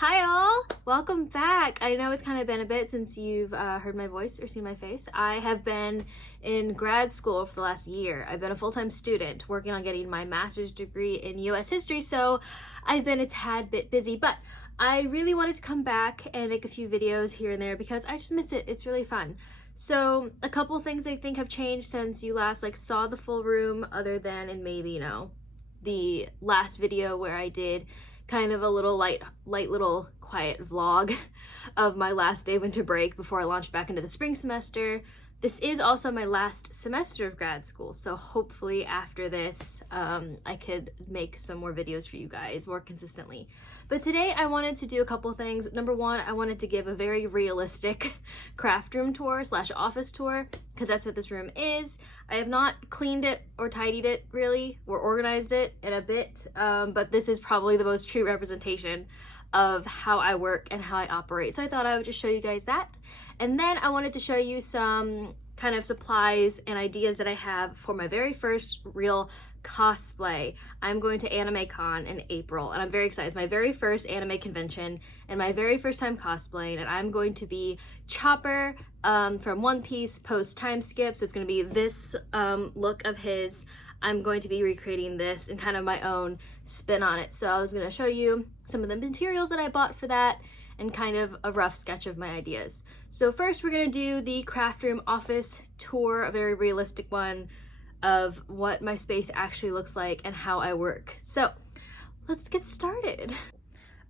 Hi all! Welcome back! I know it's kind of been a bit since you've heard my voice or seen my face. I have been in grad school for the last year. I've been a full-time student working on getting my master's degree in US history, so I've been a tad bit busy, but I really wanted to come back and make a few videos here and there because I just miss it. It's really fun. So a couple things I think have changed since you last saw the full room, other than in maybe, the last video where I did kind of a little light little quiet vlog of my last day of winter break before I launched back into the spring semester. This is also my last semester of grad school, so hopefully after this I could make some more videos for you guys more consistently. But today I wanted to do a couple things. Number one, I wanted to give a very realistic craft room tour / office tour, because that's what this room is. I have not cleaned it or tidied it really, or organized it in a bit, but this is probably the most true representation of how I work and how I operate. So I thought I would just show you guys that. And then I wanted to show you some kind of supplies and ideas that I have for my very first real cosplay. I'm going to Anime Con in April and I'm very excited. It's my very first anime convention and my very first time cosplaying, and I'm going to be Chopper from One Piece post time skip. So it's going to be this look of his. I'm going to be recreating this and kind of my own spin on it. So I was going to show you some of the materials that I bought for that and kind of a rough sketch of my ideas. So first we're going to do the craft room office tour, a very realistic one of what my space actually looks like and how I work. So let's get started.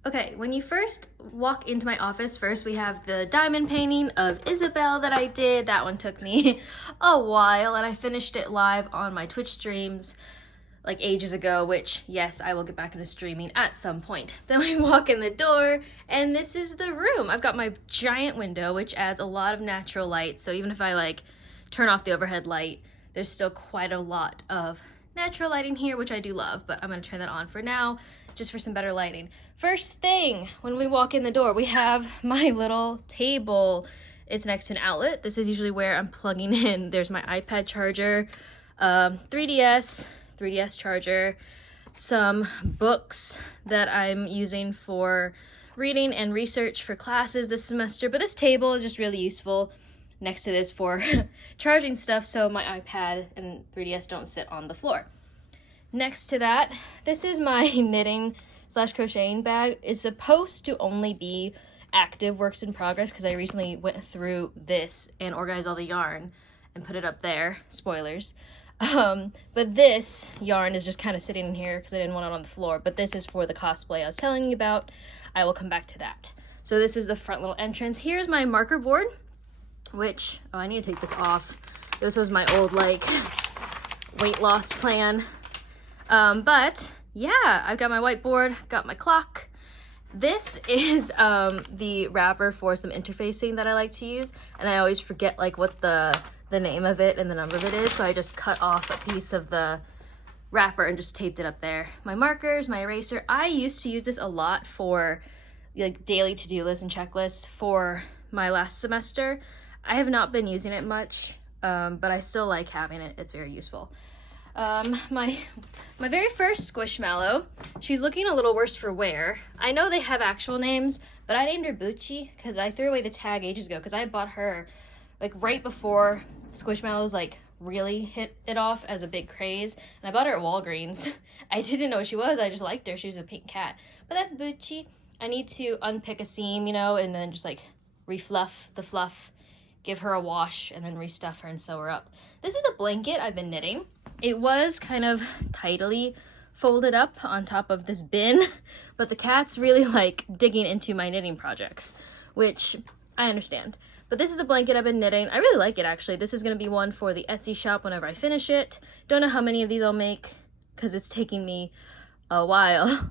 Okay, when you first walk into my office, first we have the diamond painting of Isabel that I did. That one took me a while and I finished it live on my Twitch streams like ages ago, which yes, I will get back into streaming at some point. Then we walk in the door and this is the room. I've got my giant window, which adds a lot of natural light. So even if I turn off the overhead light, there's still quite a lot of natural lighting here, which I do love, but I'm gonna turn that on for now, just for some better lighting. First thing, when we walk in the door, we have my little table. It's next to an outlet. This is usually where I'm plugging in. There's my iPad charger, 3DS charger, some books that I'm using for reading and research for classes this semester, but this table is just really useful next to this for charging stuff so my iPad and 3DS don't sit on the floor. Next to that, this is my knitting / crocheting bag. It's supposed to only be active works in progress because I recently went through this and organized all the yarn and put it up there. Spoilers. But this yarn is just kind of sitting in here because I didn't want it on the floor, but this is for the cosplay I was telling you about. I will come back to that. So this is the front little entrance. Here's my marker board, which, oh, I need to take this off. This was my old weight loss plan. But yeah, I've got my whiteboard, got my clock. This is the wrapper for some interfacing that I like to use, and I always forget what the name of it and the number of it is, so I just cut off a piece of the wrapper and just taped it up there. My markers, my eraser. I used to use this a lot for daily to-do lists and checklists for my last semester. I have not been using it much, but I still like having it. It's very useful. My very first Squishmallow, she's looking a little worse for wear. I know they have actual names, but I named her Bucci because I threw away the tag ages ago because I bought her right before Squishmallows really hit it off as a big craze, and I bought her at Walgreens. I didn't know what she was, I just liked her. She was a pink cat. But that's Bucci. I need to unpick a seam, and then just refluff the fluff, give her a wash, and then restuff her and sew her up. This is a blanket I've been knitting. It was kind of tidily folded up on top of this bin, but the cats really like digging into my knitting projects, which I understand. But this is a blanket I've been knitting. I really like it, actually. This is going to be one for the Etsy shop whenever I finish it. Don't know how many of these I'll make because it's taking me a while.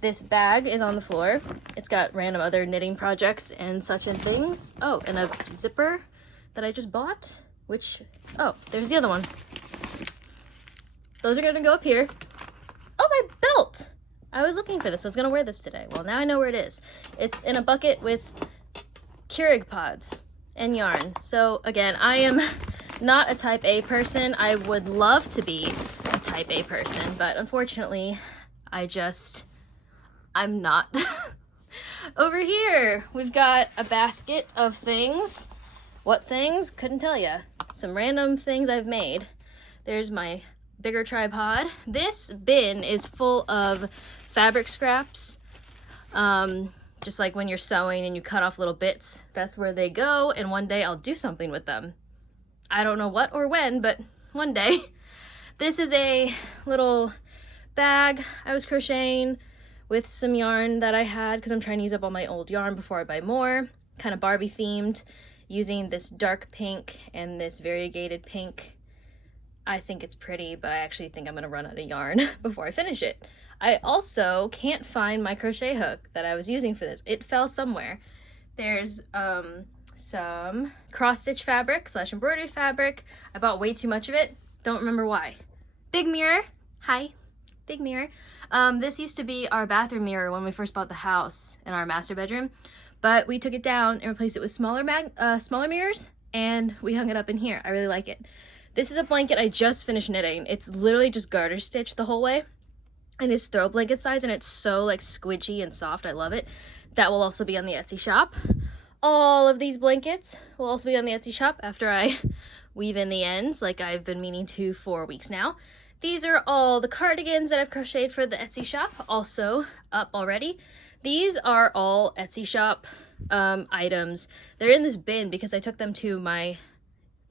This bag is on the floor. It's got random other knitting projects and such and things. Oh, and a zipper that I just bought, which, oh, there's the other one. Those are gonna go up here. Oh, my belt! I was looking for this. I was gonna wear this today. Well, now I know where it is. It's in a bucket with Keurig pods and yarn. So again, I am not a type A person. I would love to be a type A person, but unfortunately, I'm not. Over here, we've got a basket of things. What things? Couldn't tell you. Some random things I've made. There's my bigger tripod. This bin is full of fabric scraps. Just like when you're sewing and you cut off little bits, that's where they go, and one day I'll do something with them. I don't know what or when, but one day. This is a little bag I was crocheting with some yarn that I had because I'm trying to use up all my old yarn before I buy more. Kind of Barbie themed, using this dark pink and this variegated pink. I think it's pretty, but I actually think I'm gonna run out of yarn before I finish it. I also can't find my crochet hook that I was using for this. It fell somewhere. There's some cross-stitch fabric / embroidery fabric. I bought way too much of it. Don't remember why. Big mirror. Hi. Big mirror. This used to be our bathroom mirror when we first bought the house in our master bedroom, but we took it down and replaced it with smaller mirrors, and we hung it up in here. I really like it. This is a blanket I just finished knitting. It's literally just garter stitched the whole way, and it's throw blanket size, and it's so like squidgy and soft. I love it. That will also be on the Etsy shop. All of these blankets will also be on the Etsy shop after I weave in the ends, like I've been meaning to for weeks now. These are all the cardigans that I've crocheted for the Etsy shop, also up already. These are all Etsy shop items. They're in this bin because I took them to my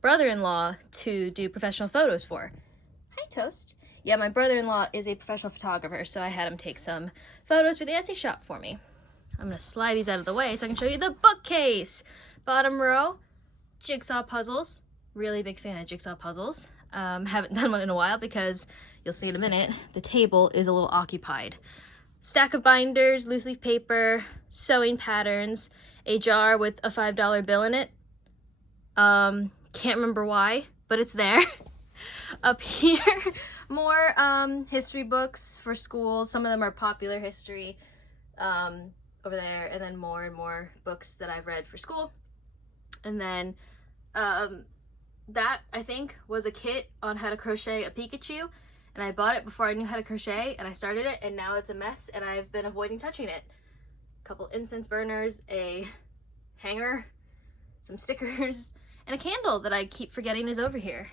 brother-in-law to do professional photos for. Hi, Toast. Yeah, my brother-in-law is a professional photographer, so I had him take some photos for the Etsy shop for me. I'm gonna slide these out of the way so I can show you the bookcase. Bottom row, jigsaw puzzles. Really big fan of jigsaw puzzles. Haven't done one in a while because you'll see in a minute, the table is a little occupied. Stack of binders, loose leaf paper, sewing patterns, a jar with a $5 bill in it. Can't remember why, but it's there. Up here, more history books for school. Some of them are popular history over there, and then more and more books that I've read for school. And then that, I think, was a kit on how to crochet a Pikachu, and I bought it before I knew how to crochet, and I started it, and now it's a mess, and I've been avoiding touching it. A couple incense burners, a hanger, some stickers, and a candle that I keep forgetting is over here.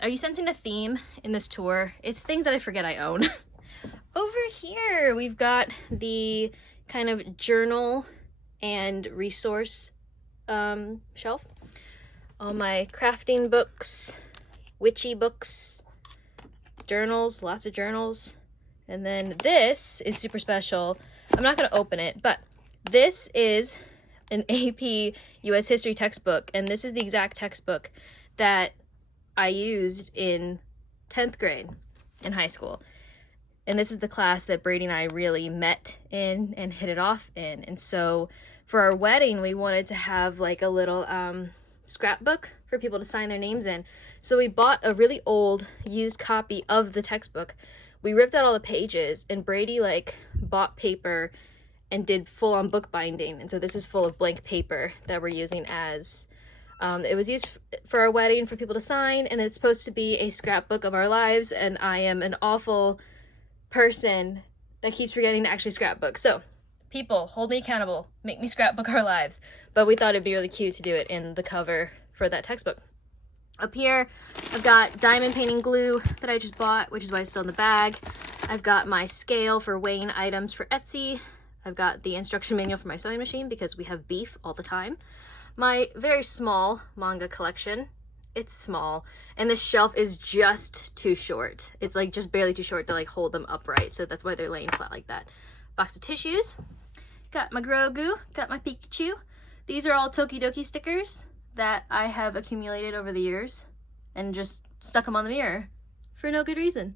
Are you sensing a theme in this tour? It's things that I forget I own. Over here, we've got the kind of journal and resource shelf. All my crafting books, witchy books, journals, lots of journals. And then this is super special. I'm not going to open it, but this is an AP US history textbook, and this is the exact textbook that I used in 10th grade in high school. And this is the class that Brady and I really met in and hit it off in. And so for our wedding, we wanted to have like a little scrapbook for people to sign their names in. So we bought a really old used copy of the textbook. We ripped out all the pages, and Brady like bought paper and did full on book binding. And so this is full of blank paper that we're using as, it was used for our wedding for people to sign, and it's supposed to be a scrapbook of our lives. And I am an awful person that keeps forgetting to actually scrapbook. So people, hold me accountable, make me scrapbook our lives. But we thought it'd be really cute to do it in the cover for that textbook. Up here, I've got diamond painting glue that I just bought, which is why it's still in the bag. I've got my scale for weighing items for Etsy. I've got the instruction manual for my sewing machine because we have beef all the time. My very small manga collection. It's small, and this shelf is just too short. It's like just barely too short to like hold them upright, so that's why they're laying flat like that. Box of tissues. Got my Grogu, got my Pikachu. These are all Tokidoki stickers that I have accumulated over the years and just stuck them on the mirror for no good reason.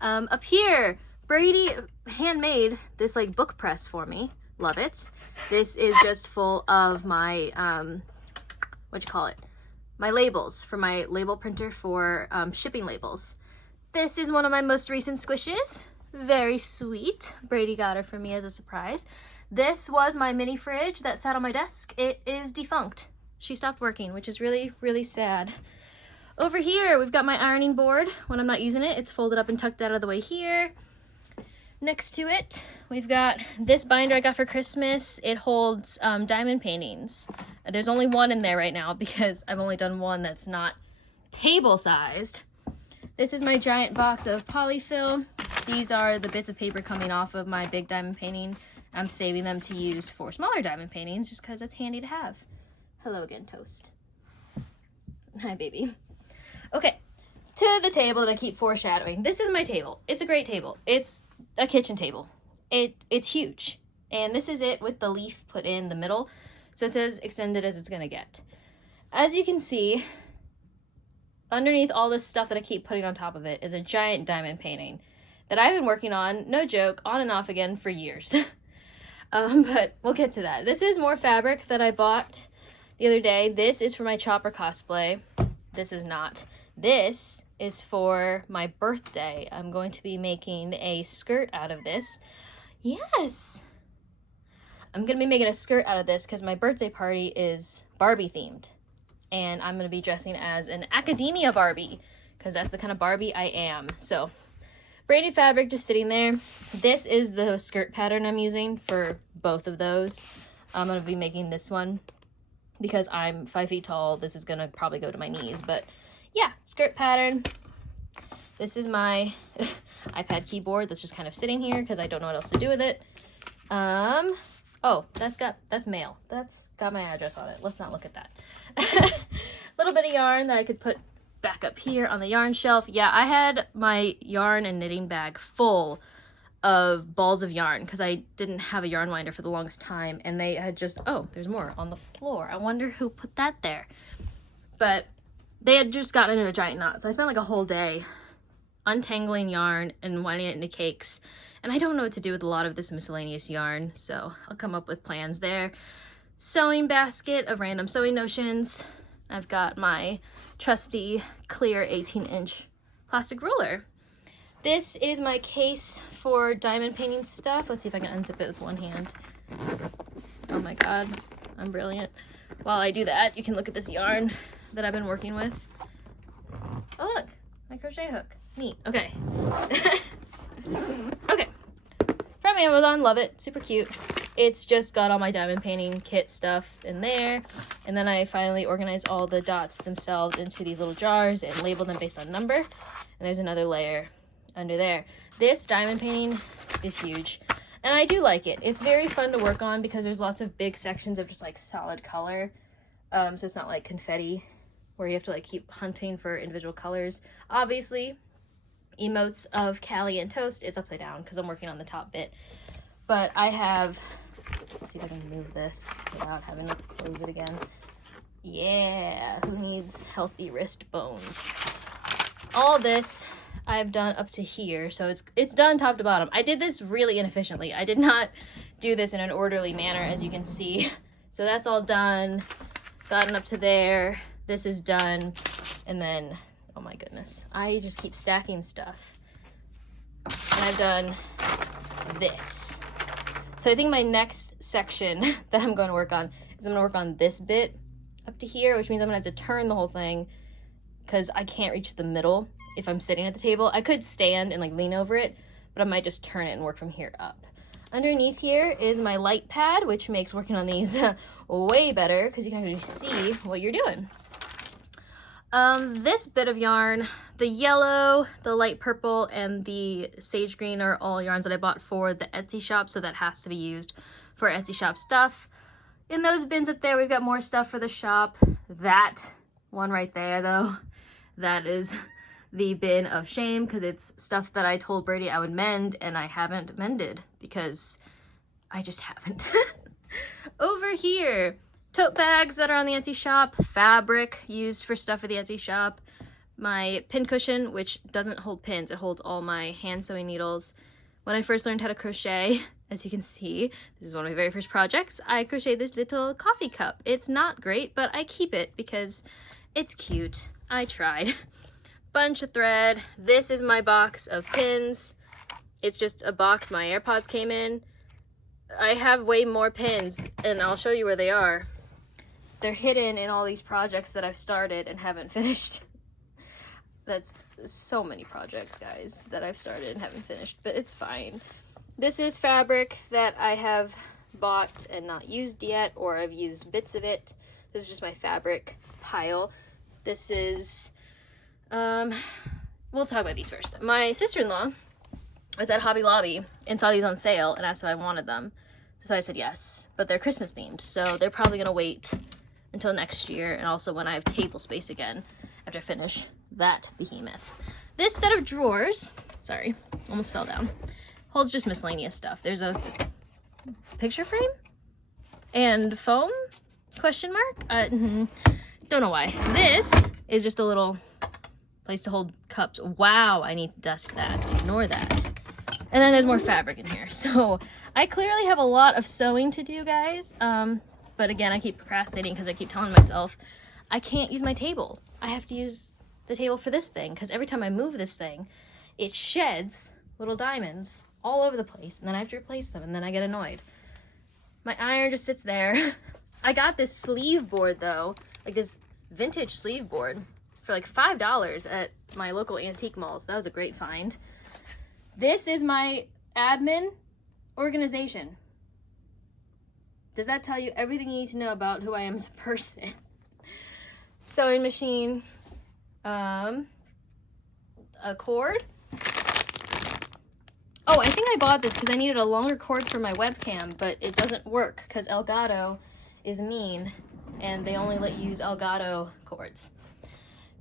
Up here, Brady handmade this like book press for me. Love it. This is just full of my, my labels for my label printer for shipping labels. This is one of my most recent squishes. Very sweet. Brady got her for me as a surprise. This was my mini fridge that sat on my desk. It is defunct. She stopped working, which is really, really sad. Over here, we've got my ironing board. When I'm not using it, it's folded up and tucked out of the way here. Next to it, we've got this binder I got for Christmas. It holds diamond paintings. There's only one in there right now because I've only done one that's not table-sized. This is my giant box of polyfill. These are the bits of paper coming off of my big diamond painting. I'm saving them to use for smaller diamond paintings just because it's handy to have. Hello again, Toast. Hi, baby. Okay, to the table that I keep foreshadowing. This is my table. It's a great table. It's a kitchen table. It's huge. And this is it with the leaf put in the middle. So it says extended as it's gonna get. As you can see, underneath all this stuff that I keep putting on top of it is a giant diamond painting that I've been working on, no joke, on and off again for years. But we'll get to that. This is more fabric that I bought the other day. This is for my chopper cosplay. This is not. This is for my birthday. I'm going to be making a skirt out of this. Yes! I'm going to be making a skirt out of this because my birthday party is Barbie themed. And I'm going to be dressing as an academia Barbie because that's the kind of Barbie I am. So, braided fabric just sitting there. This is the skirt pattern I'm using for both of those. I'm going to be making this one because I'm 5 feet tall. This is going to probably go to my knees, but yeah, skirt pattern. This is my iPad keyboard that's just kind of sitting here because I don't know what else to do with it. Oh, that's mail. That's got my address on it. Let's not look at that. Little bit of yarn that I could put back up here on the yarn shelf. Yeah, I had my yarn and knitting bag full of balls of yarn because I didn't have a yarn winder for the longest time, and they had just, oh, there's more on the floor. I wonder who put that there. But they had just gotten into a giant knot, so I spent like a whole day untangling yarn and winding it into cakes, and I don't know what to do with a lot of this miscellaneous yarn, so I'll come up with plans there. Sewing basket of random sewing notions. I've got my trusty clear 18-inch plastic ruler. This is my case for diamond painting stuff. Let's see if I can unzip it with one hand. Oh my god, I'm brilliant. While I do that, you can look at this yarn that I've been working with. Oh look, my crochet hook. Neat. Okay. Okay. From Amazon, love it. Super cute. It's just got all my diamond painting kit stuff in there. And then I finally organized all the dots themselves into these little jars and labeled them based on number. And there's another layer under there. This diamond painting is huge. And I do like it. It's very fun to work on because there's lots of big sections of just like solid color. So it's not like confetti where you have to like keep hunting for individual colors. Obviously, emotes of Callie and Toast, it's upside down because I'm working on the top bit. But I have, let's see if I can move this without having to close it again. Yeah, who needs healthy wrist bones? All this I've done up to here, so it's done top to bottom. I did this really inefficiently. I did not do this in an orderly manner, as you can see. So that's all done, gotten up to there. This is done, and then, oh my goodness, I just keep stacking stuff. And I've done this. So I think my next section that I'm going to work on is I'm going to work on this bit up to here, which means I'm going to have to turn the whole thing because I can't reach the middle if I'm sitting at the table. I could stand and like lean over it, but I might just turn it and work from here up. Underneath here is my light pad, which makes working on these way better because you can actually see what you're doing. This bit of yarn, the yellow, the light purple, and the sage green are all yarns that I bought for the Etsy shop, so that has to be used for Etsy shop stuff. In those bins up there, we've got more stuff for the shop. That one right there, though, that is the bin of shame because it's stuff that I told Brady I would mend, and I haven't mended because I just haven't. Over here, tote bags that are on the Etsy shop, fabric used for stuff at the Etsy shop, my pin cushion, which doesn't hold pins, it holds all my hand sewing needles. When I first learned how to crochet, as you can see, this is one of my very first projects, I crocheted this little coffee cup. It's not great, but I keep it because it's cute. I tried. Bunch of thread. This is my box of pins. It's just a box my AirPods came in. I have way more pins, and I'll show you where they are. They're hidden in all these projects that I've started and haven't finished. That's so many projects, guys, that I've started and haven't finished, but it's fine. This is fabric that I have bought and not used yet, or I've used bits of it. This is just my fabric pile. This is, we'll talk about these first. My sister-in-law was at Hobby Lobby and saw these on sale and asked if I wanted them. So I said yes, but they're Christmas themed, so they're probably gonna wait until next year, and also when I have table space again after I finish that behemoth. This set of drawers, sorry, almost fell down, holds just miscellaneous stuff. There's a picture frame and foam, question mark? Don't know why. This is just a little place to hold cups. Wow, I need to dust that, ignore that. And then there's more fabric in here. So I clearly have a lot of sewing to do, guys. But again, I keep procrastinating because I keep telling myself I can't use my table. I have to use the table for this thing, because every time I move this thing, it sheds little diamonds all over the place, and then I have to replace them, and then I get annoyed. My iron just sits there. I got this sleeve board though, like this vintage sleeve board for like $5 at my local antique malls. That was a great find. This is my admin organization. Does that tell you everything you need to know about who I am as a person? Sewing machine, a cord. Oh, I think I bought this because I needed a longer cord for my webcam, but it doesn't work because Elgato is mean and they only let you use Elgato cords.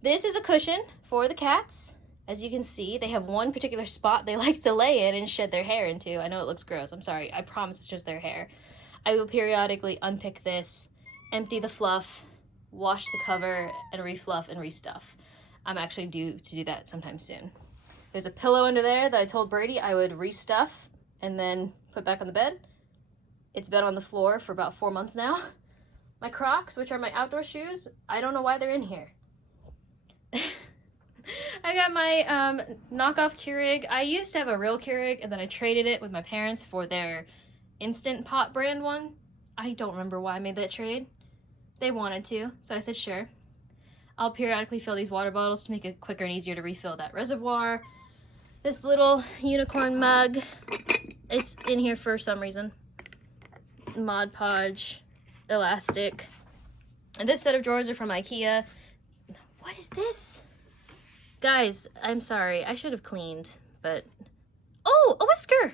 This is a cushion for the cats. As you can see, they have one particular spot they like to lay in and shed their hair into. I know it looks gross. I'm sorry. I promise it's just their hair. I will periodically unpick this, empty the fluff, wash the cover, and refluff and restuff. I'm actually due to do that sometime soon. There's a pillow under there that I told Brady I would restuff and then put back on the bed. It's been on the floor for about 4 months now. My Crocs, which are my outdoor shoes, I don't know why they're in here. I got my knockoff Keurig. I used to have a real Keurig, and then I traded it with my parents for their Instant Pot brand one. I don't remember why I made that trade. They wanted to, so I said sure. I'll periodically fill these water bottles to make it quicker and easier to refill that reservoir. This little unicorn mug, it's in here for some reason. Mod Podge, elastic. And this set of drawers are from IKEA. What is this? Guys, I'm sorry. I should have cleaned, but... Oh, a whisker!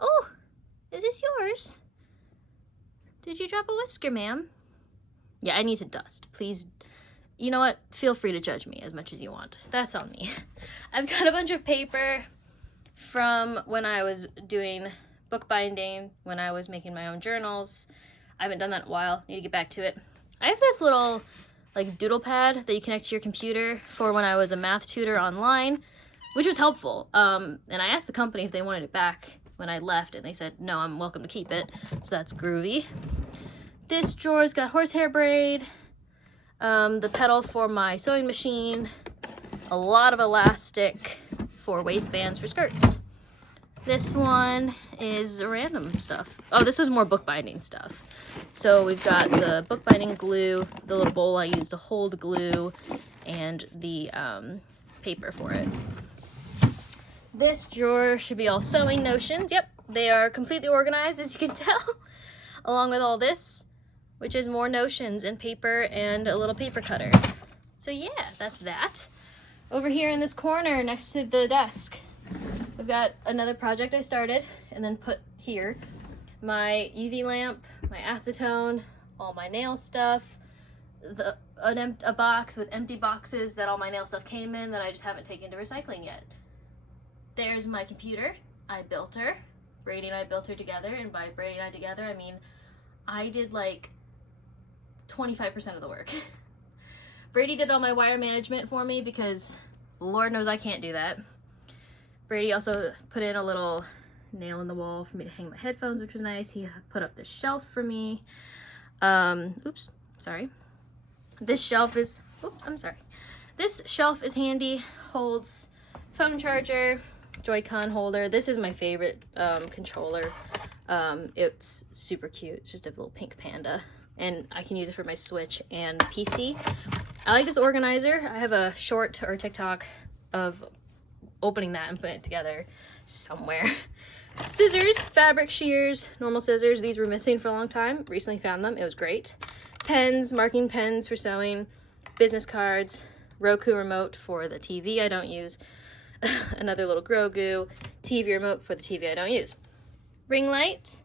Oh, is this yours? Did you drop a whisker, ma'am? Yeah, I need to dust. Please, you know what? Feel free to judge me as much as you want. That's on me. I've got a bunch of paper from when I was doing bookbinding, when I was making my own journals. I haven't done that in a while. Need to get back to it. I have this little like doodle pad that you connect to your computer for when I was a math tutor online, which was helpful. And I asked the company if they wanted it back when I left, and they said, no, I'm welcome to keep it. So that's groovy. This drawer's got horsehair braid, the pedal for my sewing machine, a lot of elastic for waistbands for skirts. This one is random stuff. Oh, this was more bookbinding stuff. So we've got the bookbinding glue, the little bowl I use to hold glue, and the paper for it. This drawer should be all sewing notions. Yep, they are completely organized, as you can tell, along with all this, which is more notions and paper and a little paper cutter. So yeah, that's that. Over here in this corner next to the desk, we've got another project I started and then put here. My UV lamp, my acetone, all my nail stuff, a box with empty boxes that all my nail stuff came in that I just haven't taken to recycling yet. There's my computer. I built her. Brady and I built her together, and by Brady and I together, I mean I did like 25% of the work. Brady did all my wire management for me because Lord knows I can't do that. Brady also put in a little nail in the wall for me to hang my headphones, which was nice. He put up this shelf for me. Oops, sorry. This shelf is, This shelf is handy, holds phone charger, Joy-Con holder. This is my favorite controller. It's super cute. It's just a little pink panda, and I can use it for my Switch and PC. I like this organizer. I have a short or TikTok of opening that and putting it together. somewhere. Scissors, fabric shears, normal scissors. These were missing for a long time. Recently found them. It was great. Pens, marking pens for sewing, business cards, Roku remote for the TV I don't use, another little Grogu, TV remote for the TV I don't use. Ring light.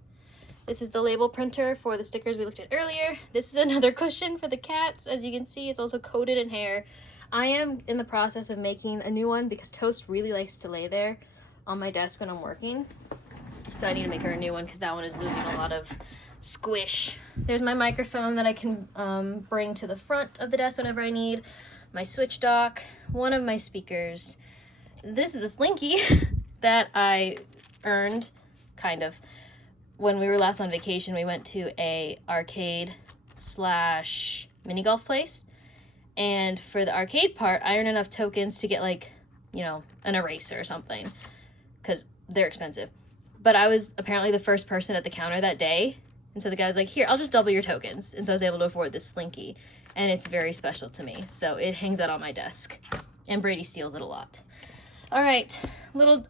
This is the label printer for the stickers we looked at earlier. This is another cushion for the cats. As you can see, it's also coated in hair. I am in the process of making a new one because Toast really likes to lay there on my desk when I'm working. So I need to make her a new one because that one is losing a lot of squish. There's my microphone that I can bring to the front of the desk whenever I need. My switch dock, one of my speakers. This is a Slinky that I earned, kind of. When we were last on vacation, we went to a arcade slash mini golf place. And for the arcade part, I earned enough tokens to get like, you know, an eraser or something. Because they're expensive. But I was apparently the first person at the counter that day. And so the guy was like, here, I'll just double your tokens. And so I was able to afford this Slinky. And it's very special to me. So it hangs out on my desk. And Brady steals it a lot. All right, little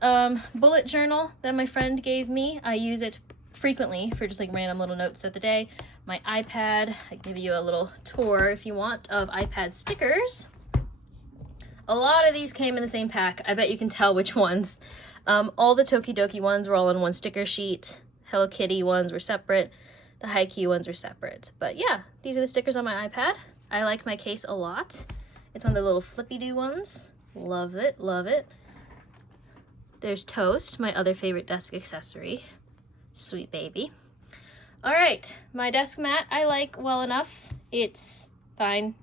bullet journal that my friend gave me. I use it frequently for just like random little notes of the day. My iPad, I can give you a little tour if you want of iPad stickers. A lot of these came in the same pack. I bet you can tell which ones. All the Tokidoki ones were all on one sticker sheet. Hello Kitty ones were separate. The Haikyuu ones were separate. But yeah, these are the stickers on my iPad. I like my case a lot. It's one of the little flippy-do ones. Love it, love it. There's Toast, my other favorite desk accessory. Sweet baby. All right, my desk mat I like well enough. It's fine.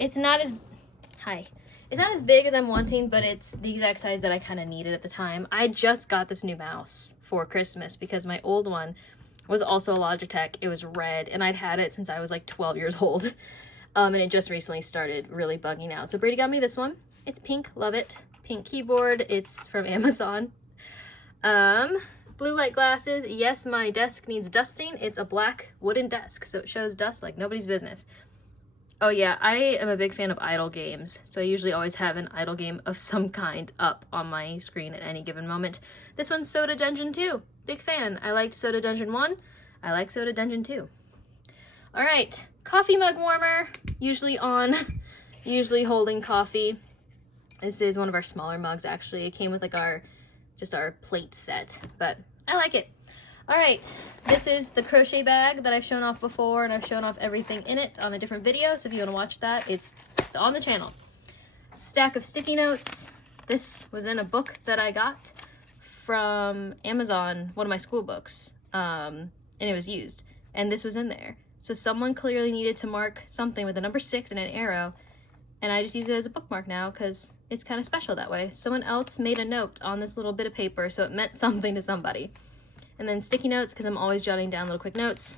It's not as, it's not as big as I'm wanting, but it's the exact size that I kind of needed at the time. I just got this new mouse for Christmas because my old one was also a Logitech. It was red, and I'd had it since I was like 12 years old. And it just recently started really bugging out. So Brady got me this one. It's pink, love it. Pink keyboard, it's from Amazon. Blue light glasses. Yes, my desk needs dusting. It's a black wooden desk, so it shows dust like nobody's business. Oh yeah, I am a big fan of idle games, so I usually always have an idle game of some kind up on my screen at any given moment. This one's Soda Dungeon 2. Big fan. I liked Soda Dungeon 1. I like Soda Dungeon 2. All right, coffee mug warmer, usually on, usually holding coffee. This is one of our smaller mugs, actually. It came with like just our plate set, but I like it. All right, this is the crochet bag that I've shown off before, and I've shown off everything in it on a different video, so if you want to watch that, it's on the channel. Stack of sticky notes. This was in a book that I got from Amazon, one of my school books, and it was used, and this was in there. So someone clearly needed to mark something with the number 6 and an arrow, and I just use it as a bookmark now because it's kind of special that way. Someone else made a note on this little bit of paper, so it meant something to somebody. And then sticky notes, because I'm always jotting down little quick notes.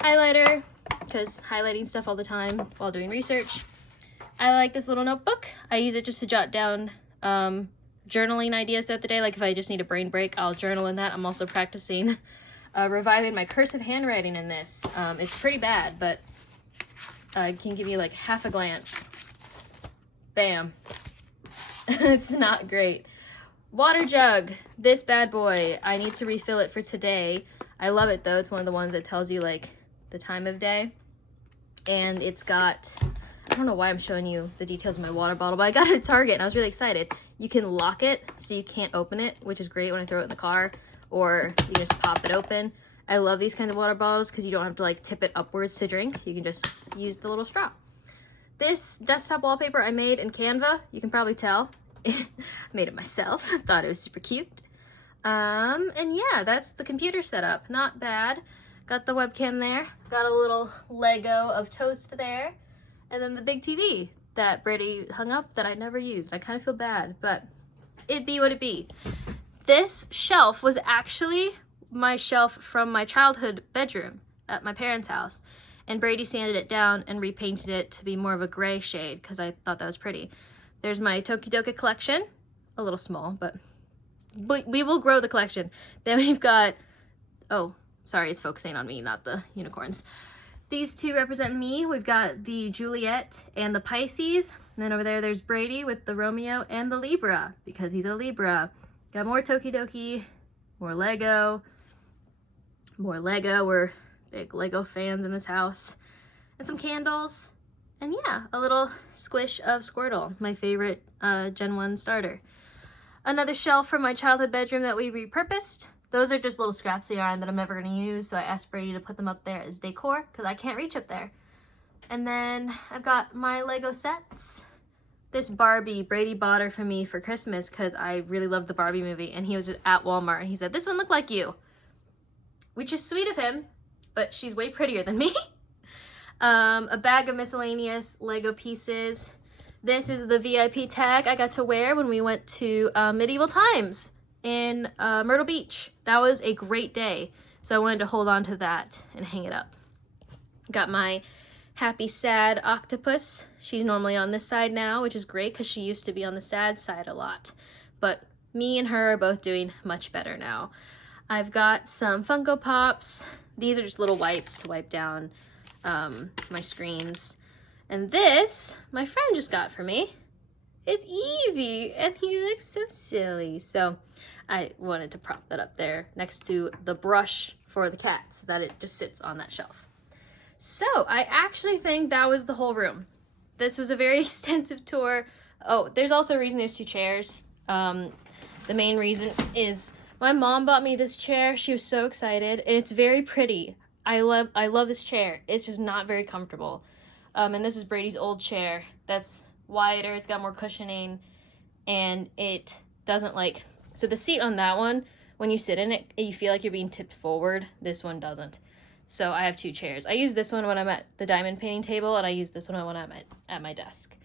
Highlighter, because highlighting stuff all the time while doing research. I like this little notebook. I use it just to jot down journaling ideas throughout the day. Like if I just need a brain break, I'll journal in that. I'm also practicing reviving my cursive handwriting in this. It's pretty bad, but I can give you like half a glance. Bam. It's not great. Water jug. This bad boy. I need to refill it for today. I love it though. It's one of the ones that tells you like the time of day. And it's got, I don't know why I'm showing you the details of my water bottle, but I got it at Target and I was really excited. You can lock it so you can't open it, which is great when I throw it in the car, or you can just pop it open. I love these kinds of water bottles because you don't have to like tip it upwards to drink. You can just use the little straw. This desktop wallpaper I made in Canva. You can probably tell. Made it myself. Thought it was super cute. And yeah, that's the computer setup. Not bad. Got the webcam there. Got a little Lego of Toast there. And then the big TV that Brady hung up that I never used. I kind of feel bad, but it be what it be. This shelf was actually my shelf from my childhood bedroom at my parents' house. And Brady sanded it down and repainted it to be more of a gray shade because I thought that was pretty. There's my Tokidoki collection. A little small, but we will grow the collection. Then we've got, oh, sorry, it's focusing on me, not the unicorns. These two represent me. We've got the Juliet and the Pisces. And then over there, there's Brady with the Romeo and the Libra, because he's a Libra. Got more Tokidoki, more Lego. We're big Lego fans in this house. And some candles. And yeah, a little squish of Squirtle, my favorite Gen 1 starter. Another shelf from my childhood bedroom that we repurposed. Those are just little scraps of yarn that I'm never going to use, so I asked Brady to put them up there as decor because I can't reach up there. And then I've got my Lego sets. This Barbie, Brady bought her for me for Christmas because I really loved the Barbie movie, and he was at Walmart and he said, "This one looked like you," which is sweet of him, but she's way prettier than me. A bag of miscellaneous Lego pieces. This is the VIP tag I got to wear when we went to Medieval Times in Myrtle Beach. That was a great day, so I wanted to hold on to that and hang it up. Got my happy sad octopus. She's normally on this side now, which is great because she used to be on the sad side a lot, but me and her are both doing much better now. I've got some Funko Pops. These are just little wipes to wipe down my screens. And this, my friend just got for me. It's Evie, and he looks so silly. So I wanted to prop that up there next to the brush for the cat so that it just sits on that shelf. So I actually think that was the whole room. This was a very extensive tour. Oh, there's also a reason there's 2 chairs. The main reason is my mom bought me this chair. She was so excited, and it's very pretty. I love this chair. It's just not very comfortable. And this is Brady's old chair. That's wider, it's got more cushioning, and it doesn't so the seat on that one, when you sit in it, you feel like you're being tipped forward. This one doesn't. So I have 2 chairs. I use this one when I'm at the diamond painting table, and I use this one when I'm at my desk.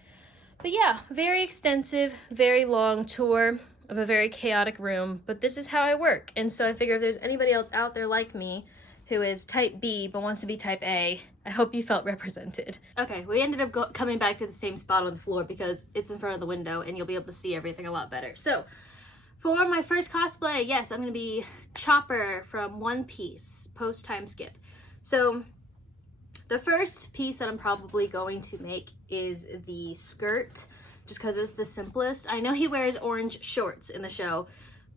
But yeah, very extensive, very long tour of a very chaotic room, but this is how I work. And so I figure if there's anybody else out there like me who is type B but wants to be type A, I hope you felt represented. Okay, we ended up coming back to the same spot on the floor because it's in front of the window and you'll be able to see everything a lot better. So for my first cosplay, yes, I'm gonna be Chopper from One Piece, post time skip. So the first piece that I'm probably going to make is the skirt, just because it's the simplest. I know he wears orange shorts in the show,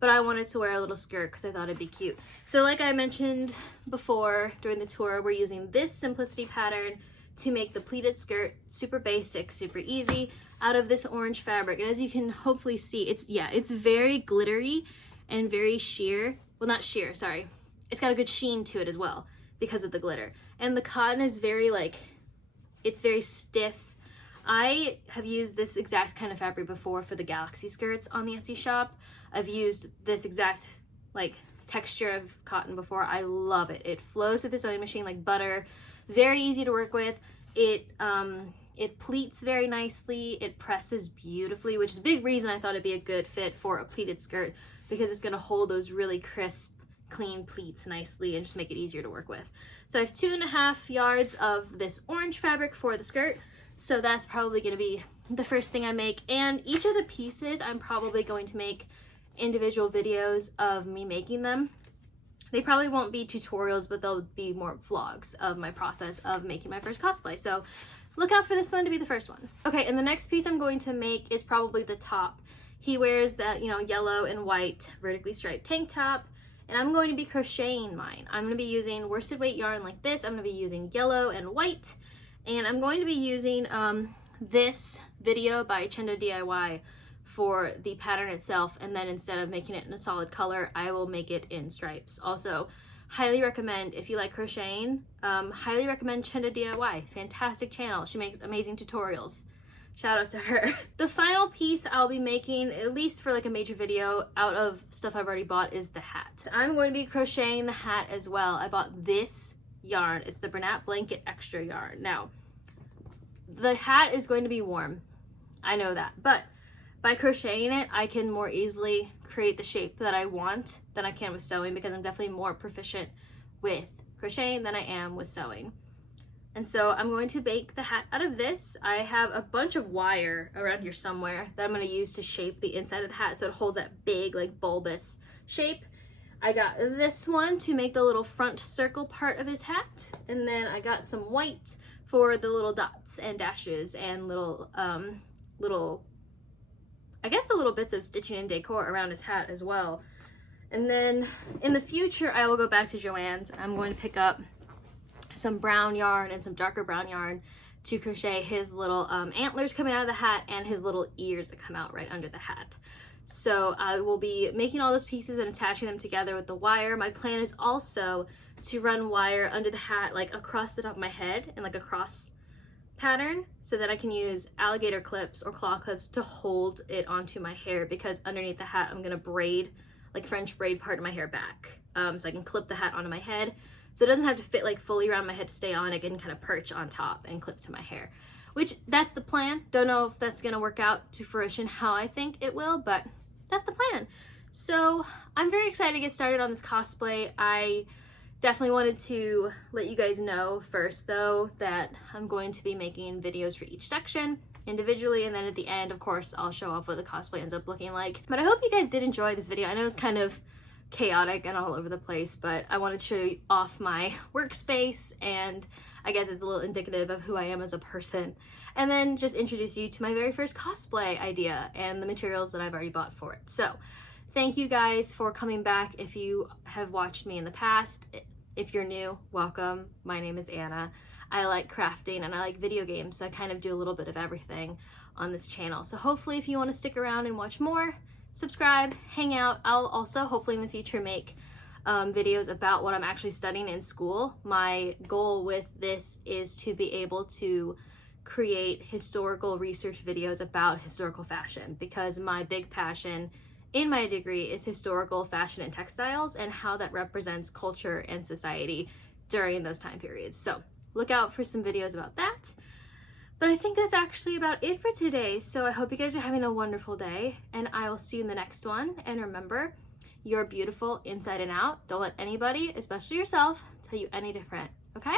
but I wanted to wear a little skirt because I thought it'd be cute. So like I mentioned before during the tour, we're using this simplicity pattern to make the pleated skirt. Super basic, super easy, out of this orange fabric. And as you can hopefully see, it's very glittery and very sheer. Well, not sheer, sorry. It's got a good sheen to it as well because of the glitter. And the cotton is very it's very stiff. I have used this exact kind of fabric before for the Galaxy skirts on the Etsy shop. I've used this exact texture of cotton before. I love it. It flows through the sewing machine like butter. Very easy to work with. It pleats very nicely. It presses beautifully, which is a big reason I thought it'd be a good fit for a pleated skirt, because it's gonna hold those really crisp, clean pleats nicely and just make it easier to work with. So I have 2.5 yards of this orange fabric for the skirt. So that's probably going to be the first thing I make. And each of the pieces, I'm probably going to make individual videos of me making them. They probably won't be tutorials, but they'll be more vlogs of my process of making my first cosplay. So look out for this one to be the first one. Okay, and the next piece I'm going to make is probably the top. He wears the, yellow and white vertically striped tank top, and I'm going to be crocheting mine. I'm going to be using worsted weight yarn like this. I'm going to be using yellow and white. And I'm going to be using this video by Chendo DIY for the pattern itself, and then instead of making it in a solid color, I will make it in stripes. Also, highly recommend, if you like crocheting, highly recommend Chendo DIY. Fantastic channel. She makes amazing tutorials. Shout out to her. The final piece I'll be making, at least for a major video out of stuff I've already bought, is the hat. I'm going to be crocheting the hat as well. I bought this yarn. It's the Bernat Blanket Extra yarn. Now, the hat is going to be warm. I know that, but by crocheting it, I can more easily create the shape that I want than I can with sewing, because I'm definitely more proficient with crocheting than I am with sewing. And so I'm going to bake the hat out of this. I have a bunch of wire around here somewhere that I'm going to use to shape the inside of the hat so it holds that big, bulbous shape. I got this one to make the little front circle part of his hat, and then I got some white for the little dots and dashes and little I guess the little bits of stitching and decor around his hat as well. And then in the future, I will go back to Joann's. I'm going to pick up some brown yarn and some darker brown yarn to crochet his little antlers coming out of the hat and his little ears that come out right under the hat. So I will be making all those pieces and attaching them together with the wire. My plan is also to run wire under the hat, like across the top of my head in like a cross pattern, so that I can use alligator clips or claw clips to hold it onto my hair, because underneath the hat I'm gonna braid, like French braid part of my hair back, so I can clip the hat onto my head. So it doesn't have to fit like fully around my head to stay on. It can kind of perch on top and clip to my hair, which that's the plan. Don't know if that's gonna work out to fruition how I think it will, but that's the plan. So I'm very excited to get started on this cosplay. I definitely wanted to let you guys know first though that I'm going to be making videos for each section individually, and then at the end, of course, I'll show off what the cosplay ends up looking like. But I hope you guys did enjoy this video. I know it's kind of chaotic and all over the place, but I wanted to show you off my workspace, and I guess it's a little indicative of who I am as a person. And then just introduce you to my very first cosplay idea and the materials that I've already bought for it. So thank you guys for coming back. If you have watched me in the past, if you're new, welcome. My name is Anna. I like crafting and I like video games, so I kind of do a little bit of everything on this channel. So hopefully if you want to stick around and watch more, subscribe, hang out. I'll also hopefully in the future make videos about what I'm actually studying in school. My goal with this is to be able to create historical research videos about historical fashion, because my big passion in my degree is historical fashion and textiles and how that represents culture and society during those time periods. So look out for some videos about that. But I think that's actually about it for today. So I hope you guys are having a wonderful day, and I will see you in the next one. And remember, you're beautiful inside and out. Don't let anybody, especially yourself, tell you any different, okay?